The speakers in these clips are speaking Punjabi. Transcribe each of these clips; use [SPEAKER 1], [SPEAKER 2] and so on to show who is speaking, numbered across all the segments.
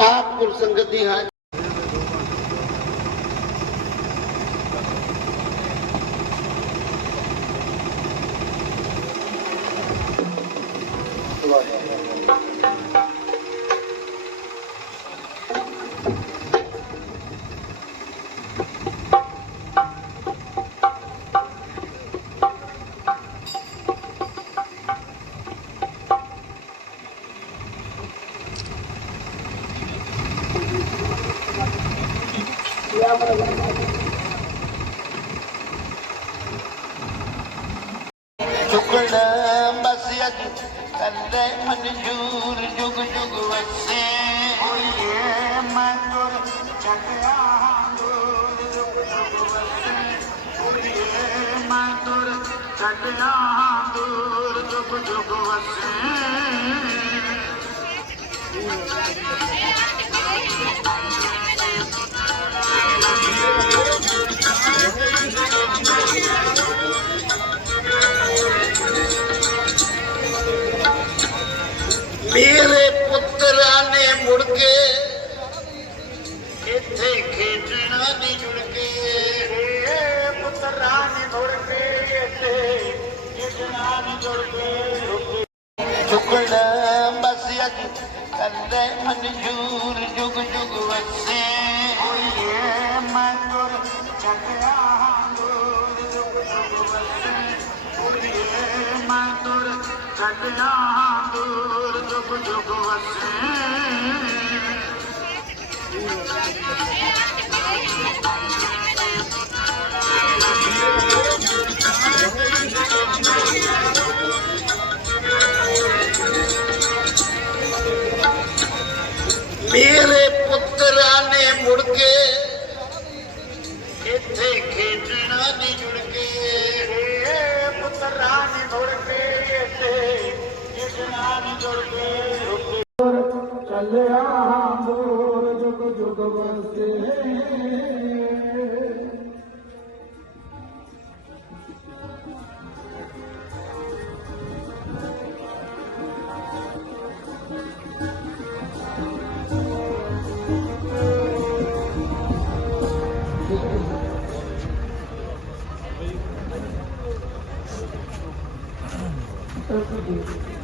[SPEAKER 1] ਆਪ ਗੁਰਸੰਗਤ ਦੀ ਹੈ। ਝੁਕਣਾ ਬਸ ਅੱਜ ਕੱਲੇ ਮਨਜੂਰ ਜੁਗ ਜੁਗ ਵਸੇ ਹੋਈਏ ਮੰਗੁਰ ਚੱਕਿਆ ਹੰਦੂਰ ਜੁਗ ਜੁਗ ਵਸੇ ਹੋਈਏ ਮੰਗੁਰ ਚੱਕਿਆ ਹੰਦੂਰ ਜੁਗ ਜੁਗ ਵਸੇ। ਚੱਲਿਆ ਮੋਰ ਜੁਗ ਜੁਗ ਵਸੇ Thank you.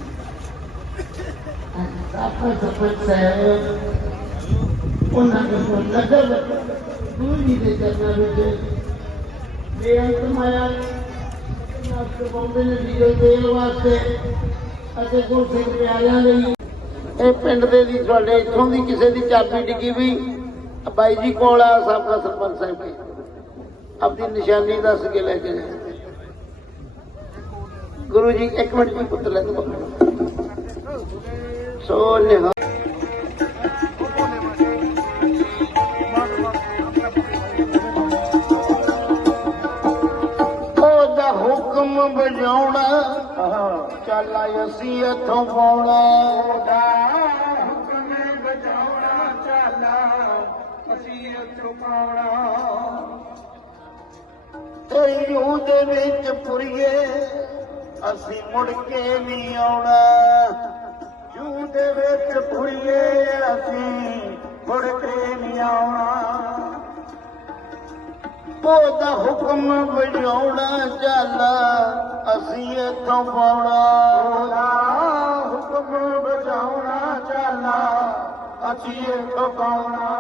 [SPEAKER 1] ਸਪਤ ਸਾਹਿਬ ਉਹਨਾਂ ਦੇ ਕੋਲ ਨਜ਼ਰ ਦੂਜੀ ਦੇ ਚਰਨਾਂ ਵਿੱਚ ਬੇਅੰਤ ਮਾਇਆ ਨਾਸਤ ਬੰਦੇ ਨੇ ਜੀਵ ਦੇਣ ਵਾਸਤੇ ਅਤੇ ਗੁਰਸਿੱਖ ਪਿਆਰਿਆਂ ਲਈ ਇਹ ਪਿੰਡ ਦੇ ਦੀ ਤੁਹਾਡੇ, ਇੱਥੋਂ ਦੀ ਕਿਸੇ ਦੀ ਚਾਬੀ ਡਿੱਗੀ ਵੀ। ਬਾਈ ਜੀ ਕੋਲ ਆ, ਸਾਬਕਾ ਸਰਪੰਚ ਸਾਹਿਬ ਜੀ ਆਪਣੀ ਨਿਸ਼ਾਨੀ ਦੱਸ ਕੇ ਲੈ ਕੇ ਜਾਓ ਗੁਰੂ ਜੀ, ਇੱਕ ਮਿੰਟ ਜੀ, ਪੁੱਤ ਲੈ ਦੋ ਸੋ ਨਿਹਾ ਉਹਦਾ ਹੁਕਮ ਵਜਾਉਣਾ। ਚੱਲ ਆਏ ਅਸੀਂ ਇੱਥੋਂ ਪਾਉਣਾ। ਉਹਦਾ ਹੁਕਮ ਵਜਾਉਣਾ ਚੱਲ ਅਸੀਂ ਇੱਥੋਂ ਪਾਉਣਾ। ਤੇਰੀ ਰੂਹ ਦੇ ਵਿੱਚ ਪੁਰੀਏ ਅਸੀਂ ਮੁੜ ਕੇ ਨਹੀਂ ਆਉਣਾ। ਜੂ ਦੇ ਵਿੱਚ ਪੁਰੀਏ ਅਸੀਂ ਮੁੜ ਕੇ ਨਹੀਂ ਆਉਣਾ। ਉਹਦਾ ਹੁਕਮ ਵਜਾਉਣਾ ਚਾਲਾ ਅਸੀਂ ਇੱਥੋਂ ਪਾਉਣਾ। ਉਹਦਾ ਹੁਕਮ ਵਜਾਉਣਾ ਚਾਲਾ ਅਸੀਂ ਇੱਥੋਂ ਪਾਉਣਾ।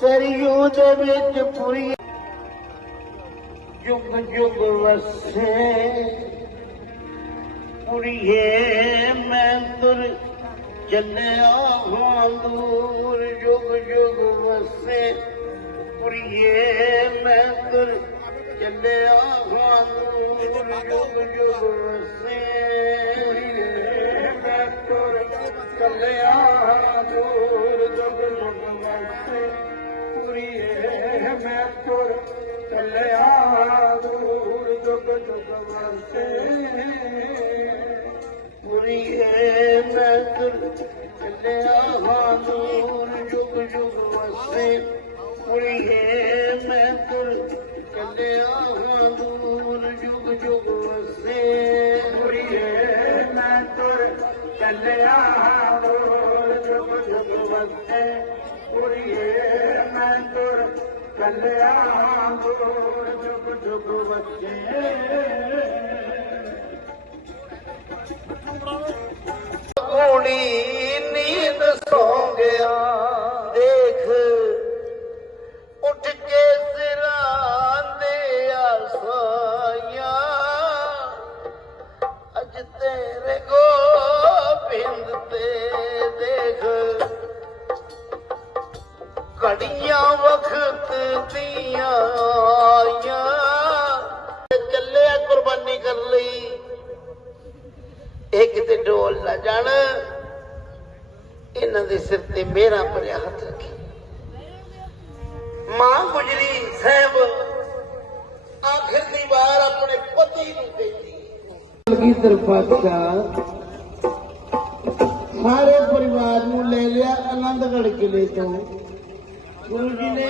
[SPEAKER 1] ਤੇਰੀ ਯੂਦ ਵਿੱਚ ਪੂਰੀ ਯੁੱਗ ਜੁਗ ਵਸੇ। ਪੁਰੀਏ ਮੈਂ ਤੁਰ ਚੱਲਿਆ ਹਾਂ ਦੂਰ ਜੁਗ ਜੁਗ ਵਸੇ ਪੁਰੀਏ ਮੈਂ ਤੁਰ ਚੱਲਿਆ ਹਾਂ ਦੂਰ ਜੁਗ ਜੁਗ ਵਸੇ ਪੁਰੀਏ ਮੈਂ ਤੁਰ ਚੱਲਿਆ ਹਾਂ ਦੂਰ ਜੁਗ ਜੁਗ ਵਸੇ ਪੁਰੀਏ ਮੈਂ ਤੁਰ ਚੱਲਿਆ ਹਾਂ ਦੂਰ ਜੁਗ ਜੁਗ ਵਸੇ ਕੱਲਿਆ ਹਾਂ ਦੂਰ ਜੁਗ ਜੁਗ ਵਸੇ कया ਮੈਂ ਤੁਰ ਕੱਲਿਆ ਹਾਂ ਦੂਰ ਜੁਗ ਜੁਗ ਵਸੇ கூடி ਮਾਂ ਗੁਜਰੀ ਸਾਹਿਬ ਆਖਰ ਵਾਰ ਆਪਣੇ ਪਤੀ ਨੂੰ ਕਹਿੰਦੀ ਕੀ ਦਰਫਾਸਾ ਸਾਰੇ ਪਰਿਵਾਰ ਨੂੰ ਲੈ ਲਿਆ ਆਨੰਦਗੜ੍ਹ ਕਿਲੇ ਤੋਂ। ਗੁਰੂ ਜੀ ਨੇ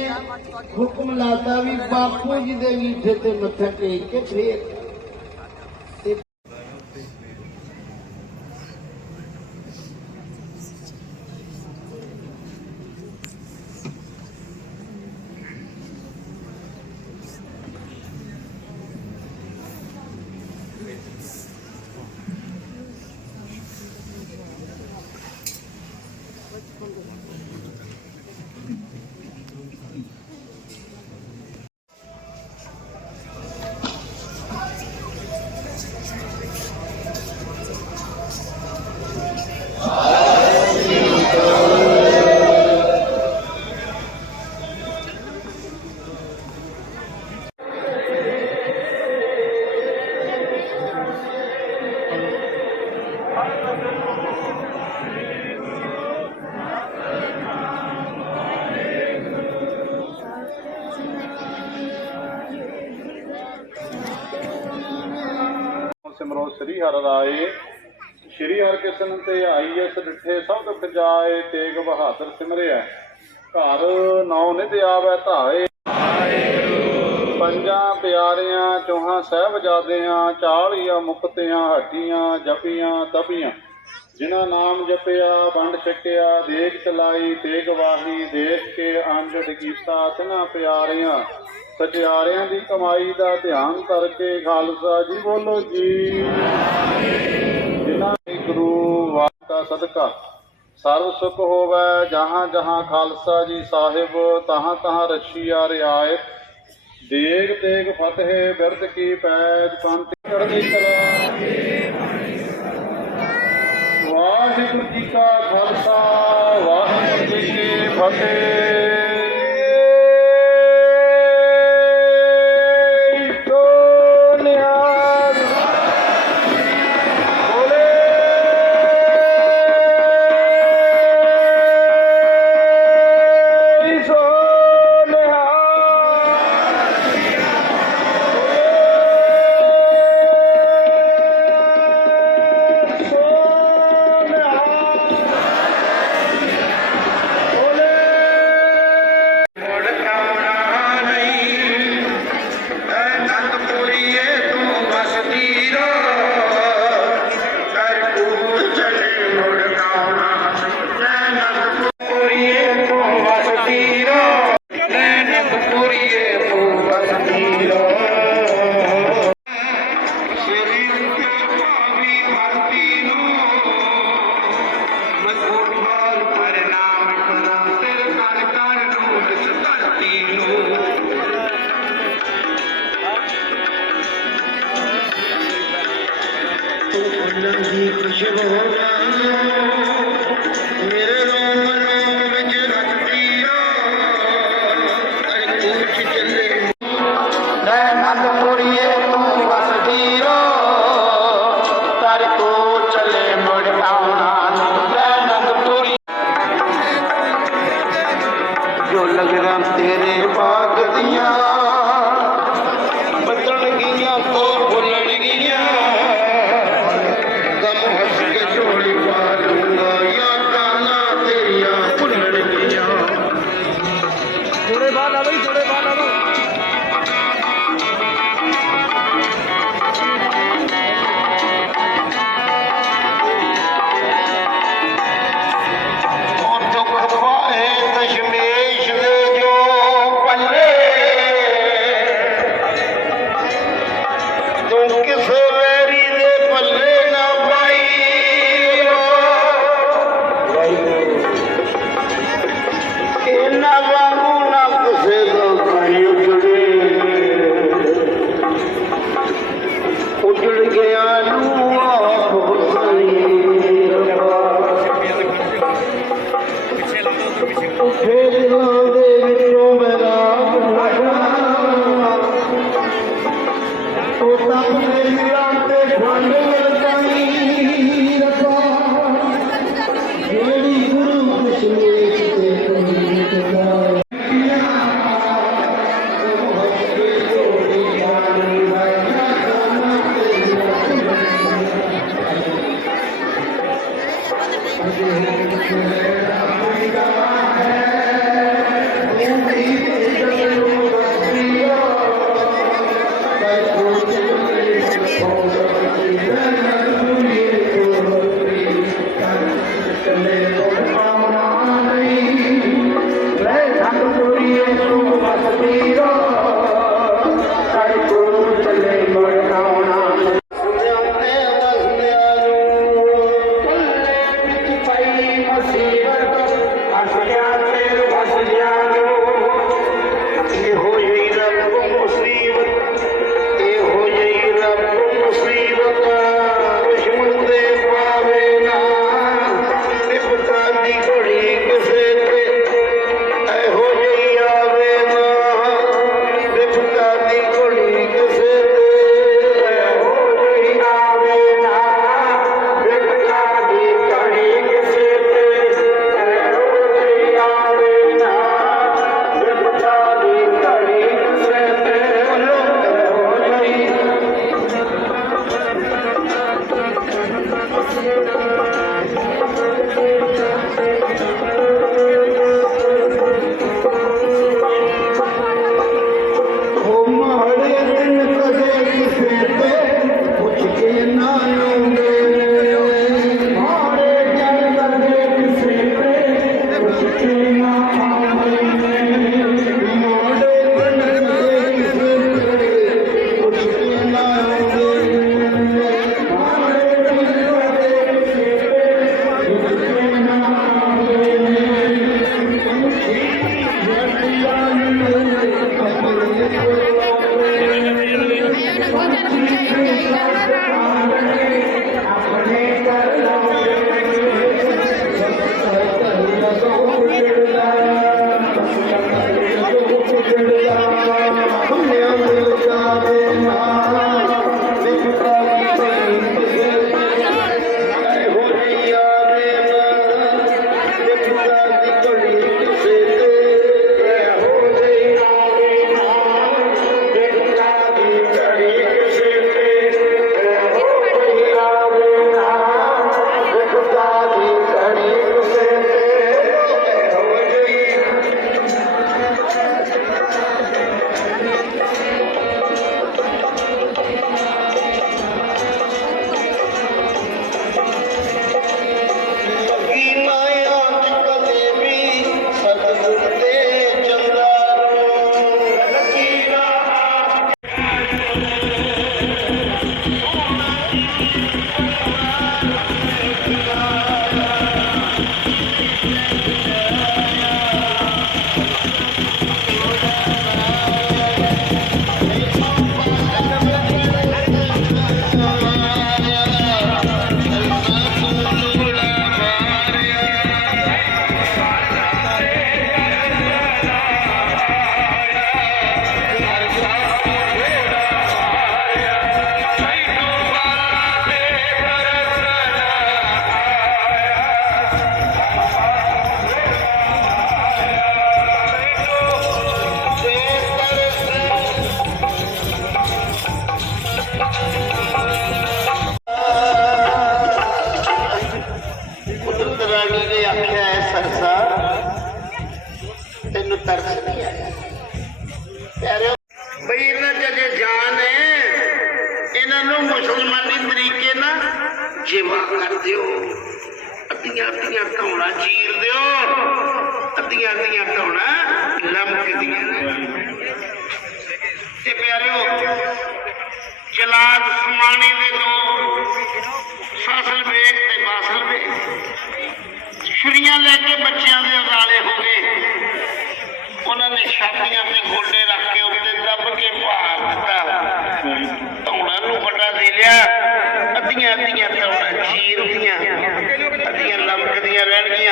[SPEAKER 1] ਹੁਕਮ ਲਾਤਾ ਵੀ ਬਾਪੂ ਜੀ ਦੇ ਵੀਠੇ ਤੇ ਮੱਥਾ ਟੇਕ ਕੇ ਫੇਰ
[SPEAKER 2] ਖਾਤਰ ਸਿਮਰਿਆ ਘਰ ਨੌ ਨਿਧ ਆਵੈ ਧਾਏ। ਪੰਜਾਂ ਪਿਆਰਿਆਂ ਚੋਹਾਂ ਸਹਿਬਜ਼ਾਦਿਆਂ, ਚਾਲੀਆਂ ਮੁਕਤਿਆਂ ਹੱਟੀਆਂ ਜਪੀਆਂ ਤਪੀਆਂ ਜਿਨ੍ਹਾਂ ਨਾਮ ਜਪਿਆ, ਵੰਡ ਛਕਿਆ ਦੇਖ ਚਲਾਈ ਤੇਗ ਵਾਹੀ, ਦੇਖ ਕੇ ਅੰਜਦ ਕੀਤਾ ਤਿਨਾਂ ਪਿਆਰਿਆਂ,
[SPEAKER 1] ਸਚਿਆਰਿਆਂ ਦੀ ਕਮਾਈ ਦਾ ਧਿਆਨ ਕਰਕੇ ਖਾਲਸਾ ਜੀ ਬੋਲੋ ਜੀ। ਜਿਨ੍ਹਾਂ ਨੇ ਗੁਰੂ ਵਾਕ ਸਦਕਾ ਸਰਬ ਸੁਖ ਹੋਵੇ, ਜਹਾਂ ਜਹਾਂ ਖਾਲਸਾ ਜੀ ਸਾਹਿਬ, ਤਹਾਂ ਤਹਾਂ ਰਛੀਆ ਰਿਆਇਤ ਦੇਗ ਤੇਗ ਫਤਿਹ ਬਿਰਦ ਕੀ ਪੈਜ ਪੰਤ ਕਰਨੀ ਕਲਾ। ਵਾਹਿਗੁਰੂ ਜੀ ਕਾ ਖਾਲਸਾ, ਵਾਹਿਗੁਰੂ ਜੀ ਕੀ ਫਤਿਹ।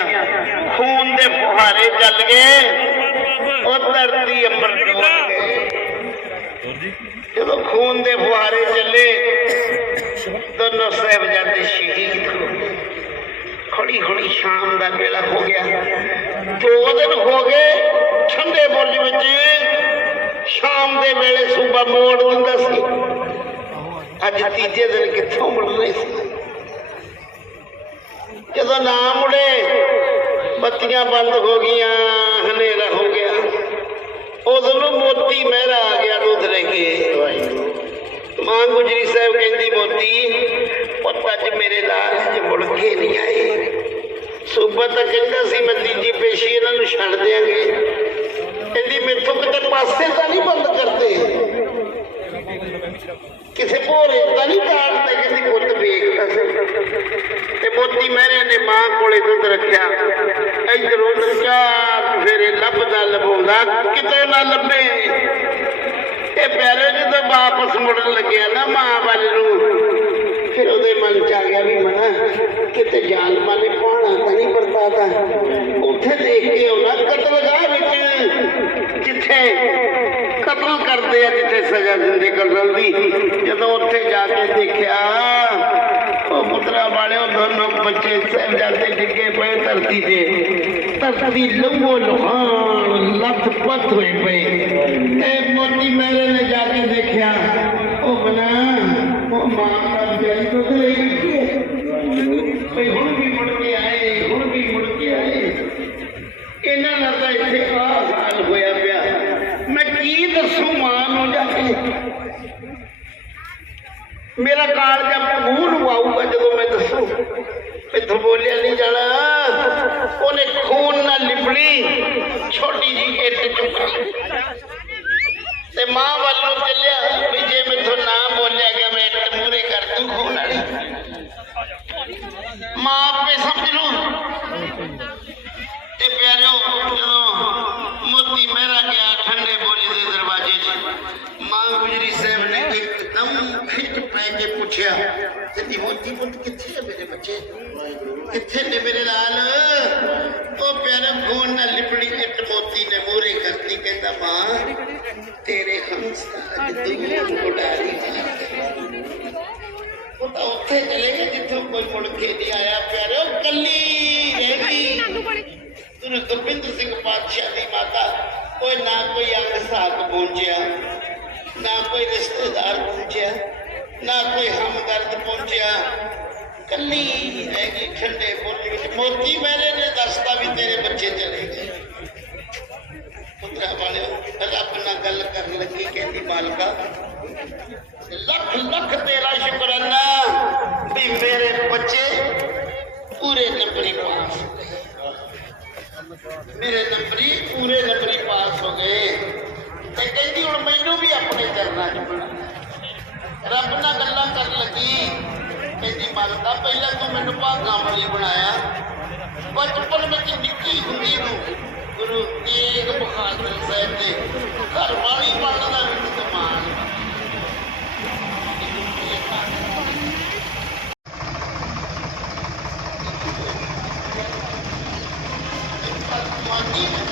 [SPEAKER 1] ਲਮਕਦੀਆਂ ਖੂਨ ਦੇ ਫੁਹਾਰੇ ਚੱਲ ਗਏ। ਉਹ ਧਰਤੀ ਅੰਬਰ ਡੋਲ ਗਏ ਜਦੋਂ ਖੂਨ ਦੇ ਫੁਹਾਰੇ ਚੱਲੇ, ਦੋਨੋਂ ਸਾਹਿਬਜ਼ਾਦੇ ਸ਼ਹੀਦ ਹੋ ਗਏ। ਖੜੀ ਖੜੀ ਸ਼ਾਮ ਦਾ ਵੇਲਾ ਹੋ ਗਿਆ। ਦੋ ਦਿਨ ਹੋ ਗਏ ਠੰਡੇ ਬੁਰਜ ਵਿੱਚ। ਸ਼ਾਮ ਦੇ ਵੇਲੇ ਸੂਬਾ ਮੋੜ ਦਿੰਦਾ ਸੀ। ਅੱਜ ਤੀਜੇ ਦਿਨ ਕਿੱਥੋਂ ਮੁੜਨੇ ਸੀ? ਜਦੋਂ ਨਾ ਮੁੜੇ ਬੱਤੀਆਂ ਬੰਦ ਹੋ ਗਈਆਂ, ਹਨੇਰਾ ਹੋ ਗਿਆ। ਉਦੋਂ ਨੂੰ ਮੋਤੀ ਮਹਿਰਾ ਆ ਗਿਆ ਦੁੱਧ ਲੈ ਕੇ। ਮਾਂ ਗੁਜਰੀ ਸਾਹਿਬ ਕਹਿੰਦੀ, ਮੋਤੀ ਪੁੱਤ ਅੱਜ ਮੇਰੇ ਨਾਲ ਅੱਜ ਮੁੜ ਕੇ ਨਹੀਂ ਆਏ। ਸੂਬਾ ਤਾਂ ਕਹਿੰਦਾ ਸੀ, ਮੈਂ ਤੀਜੀ ਪੇਸ਼ੀ ਇਹਨਾਂ ਨੂੰ ਛੱਡ ਦਿਆਂਗੇ। ਕਹਿੰਦੀ, ਮੈਥੋਂ ਕਿਤੇ ਪਾਸੇ ਤਾਂ ਨਹੀਂ ਬੰਦ ਕਰਦੇ। ਕਿਸੇ ਭੋਰੇ ਤਾਂ ਨਹੀਂ ਤਾੜਦੇ ਕਹਿੰਦੀ ਪੁੱਤ ਵੇਖਦਾ ਸੀ ਤੇ ਮੋਤੀ ਮਹਿਰੇ ਨੇ ਮਾਂ ਕੋਲੇ ਦੁੱਧ ਰੱਖਿਆ। ਇੱਧਰ ਉੱਧਰ ਫੇਰੇ ਲੱਭਦਾ ਲਭਾਉਂਦਾ, ਕਿਤੇ ਨਾ ਲੱਭੇ। ਇਹ ਪਿਆਰੇ ਜਦੋਂ ਵਾਪਸ ਮੁੜਨ ਲੱਗਿਆ ਨਾ ਮਾਂ ਵੱਲ ਨੂੰ। ਫਿਰ ਉਹਦੇ ਮਨ ਚ ਆ ਗਿਆ ਵੀ ਮਨਾ, ਕਿਤੇ ਜਾਲਮਾਂ ਨੇ ਪਾਣਾ ਤਾਂ ਨਹੀਂ ਵਰਤਾਤਾ। ਉੱਥੇ ਦੇਖ ਕੇ ਆਉਣਾ ਕਤਲਗਾਹ ਵਿੱਚ, ਜਿੱਥੇ ਕਤਲ ਕਰਦੇ ਆ, ਜਿੱਥੇ ਸਜ਼ਾ ਦਿੰਦੇ ਕਤਲ ਦੀ। ਜਦੋਂ ਉੱਥੇ ਜਾ ਕੇ ਦੇਖਿਆ ਪੁੱਤਰਾ ਵਾਲਿਓ, ਦੋਨੋਂ ਬੱਚੇ ਸਾਹਿਬਜ਼ਾਦੇ ਡਿੱਗੇ ਪਏ ਧਰਤੀ ਤੇ। ਧਰਤੀ ਲਹੂ ਲੁਹਾਨ ਲੱਥ ਪੱਥ ਹੋਏ ਪਏ। ਤੇ ਮੋਤੀ ਮੇਰੇ ਨੇ ਜਾ ਕੇ ਦੇਖਿਆ, ਉਹ ਬਣਾ, ਉਹ ਮਾਂ ਦਾ ਬੇਲੀ ਤੋਂ ਤੇ ਭਈ ਹੁਣ ਵੀ ਮੁੜ ਕੇ ਆਏ ਹੁਣ ਵੀ ਮੁੜ ਕੇ ਆਏ ਇਹਨਾਂ ਨਾਲ ਤਾਂ ਇੱਥੇ ਆਹ ਹਾਲ ਹੋਇਆ ਪਿਆ ਮੈਂ ਕੀ ਦੱਸੂ ਮਾਂ ਨੂੰ ਜਾ ਕੇ ਮੇਰਾ ਕਾਲਜਾ ਮੂੰਹ ਨੂੰ ਆਊਗਾ ਜਦੋਂ ਮੈਂ ਦੱਸੂ ਇੱਥੋਂ ਬੋਲਿਆ ਨਹੀਂ ਜਾਣਾ ਉਹਨੇ ਖੂਨ ਛੋਟੀ ਜੀ ਇੱਟ ਚੁੱਕੀ। ਤੇ ਮਾਂ ਵੱਲ ਨੂੰ ਚੱਲਿਆ ਵੀ ਜੇ ਮੈਥੋਂ ਨਾ ਬੋਲਿਆ ਗਿਆ, ਮੈਂ ਇੱਟ ਮੂਹਰੇ ਕਰ ਦੂੰ ਖੂਨ ਵਾਲੀ। ਮਾਂ ਆਪੇ ਸਮਝ ਲੂ। ਤੇ ਪਿਆਰਿਓ, ਜਦੋਂ ਮੋਤੀ ਮਹਿਰਾ ਗਿਆ ਠੰਡੇ ਬੋਲੀ ਦੇ ਦਰਵਾਜ਼ੇ 'ਚ, ਮਾਂ ਗੁਜਰੀ ਸਾਹਿਬ ਨੇ ਇੱਕਦਮ ਕੇ ਪੁੱਛਿਆ, ਤੇ ਮੋਤੀ ਪੁੱਤ ਕਿੱਥੇ ਹੈ ਮੇਰੇ ਬੱਚੇ? ਕਿੱਥੇ ਨੇ ਮੇਰੇ ਲਾਲ ਉਹ ਪਿਆਰਾ ਫੋਨ ਨਾਲ ਲਿਪੜੀ ਇੱਟ ਮੋਤੀ ਨੇ ਮੂਹਰੇ ਕਰਤੀ ਕਹਿੰਦਾ ਮਾਂ, ਤੇਰੇ ਹੰਸ ਦਾ ਅੱਜ ਦੂਰ ਉਡਾਰੀ ਉਹ ਤਾਂ ਉੱਥੇ ਚਲੇ ਗਏ ਜਿੱਥੋਂ ਕੋਈ ਮੁੜ ਕੇ ਨਹੀਂ ਆਇਆ ਪਿਆਰੋ ਕੱਲੀ ਰਹਿ ਗਈ। ਗੁਰੂ ਗੋਬਿੰਦ ਸਿੰਘ ਪਾਤਸ਼ਾਹ ਦੀ ਮਾਤਾ। ਕੋਈ ਨਾ ਕੋਈ ਅੰਗ ਸਾਕ ਪਹੁੰਚਿਆ ਨਾ ਕੋਈ ਰਿਸ਼ਤੇਦਾਰ ਪਹੁੰਚਿਆ ਨਾ ਕੋਈ ਹਮਦਰਦ ਪਹੁੰਚਿਆ। ਕੱਲੀ ਰਹਿ ਗਈ, ਠੰਡੇ ਬੁਰਜ ਵਿੱਚ। ਮੋਤੀ ਮੇਰੇ ਨੇ ਦੱਸਦਾ ਵੀ ਤੇਰੇ ਬੱਚੇ ਚਲੇ ਗਏ। ਵਾਲਿਓ ਰੱਬ ਨਾਲ ਗੱਲ ਕਰਨ ਲੱਗੀ ਕਹਿੰਦੀ, ਮਾਲਕਾ, ਲੱਖ ਲੱਖ ਤੇਰਾ ਸ਼ੁਕਰਾਨਾ ਵੀ ਮੇਰੇ ਬੱਚੇ ਪੂਰੇ ਨੰਬਰੀ ਪਾਸ ਹੋ ਗਏ। ਮੇਰੇ ਨੰਬਰੀ ਪੂਰੇ ਨੰਬਰੀ ਪਾਸ ਹੋ ਗਏ। ਤੇ ਕਹਿੰਦੀ, ਹੁਣ ਮੈਨੂੰ ਵੀ ਆਪਣੇ ਚਰਨਾਂ 'ਚ ਬਣਾ। ਰੱਬ ਨਾਲ ਗੱਲਾਂ ਕਰਨ ਲੱਗੀ। ਕਹਿੰਦੀ, ਮਾਲਕਾ, ਪਹਿਲਾਂ ਤੂੰ ਮੈਨੂੰ ਭਾਗਾਂ ਵਾਲੀ ਬਣਾਇਆ। ਬਚਪਨ ਵਿੱਚ ਨਿੱਕੀ ਹੁੰਦੀ ਨੂੰ ਗੁਰੂ ਤੇਗ ਬਹਾਦਰ ਸਾਹਿਬ ਦੇ ਘਰ ਵਾਲੀ ਬਣਨ ਦਾ ਵੀ ਸਮਾਨ ਮਾਨੀ ਮੈਂ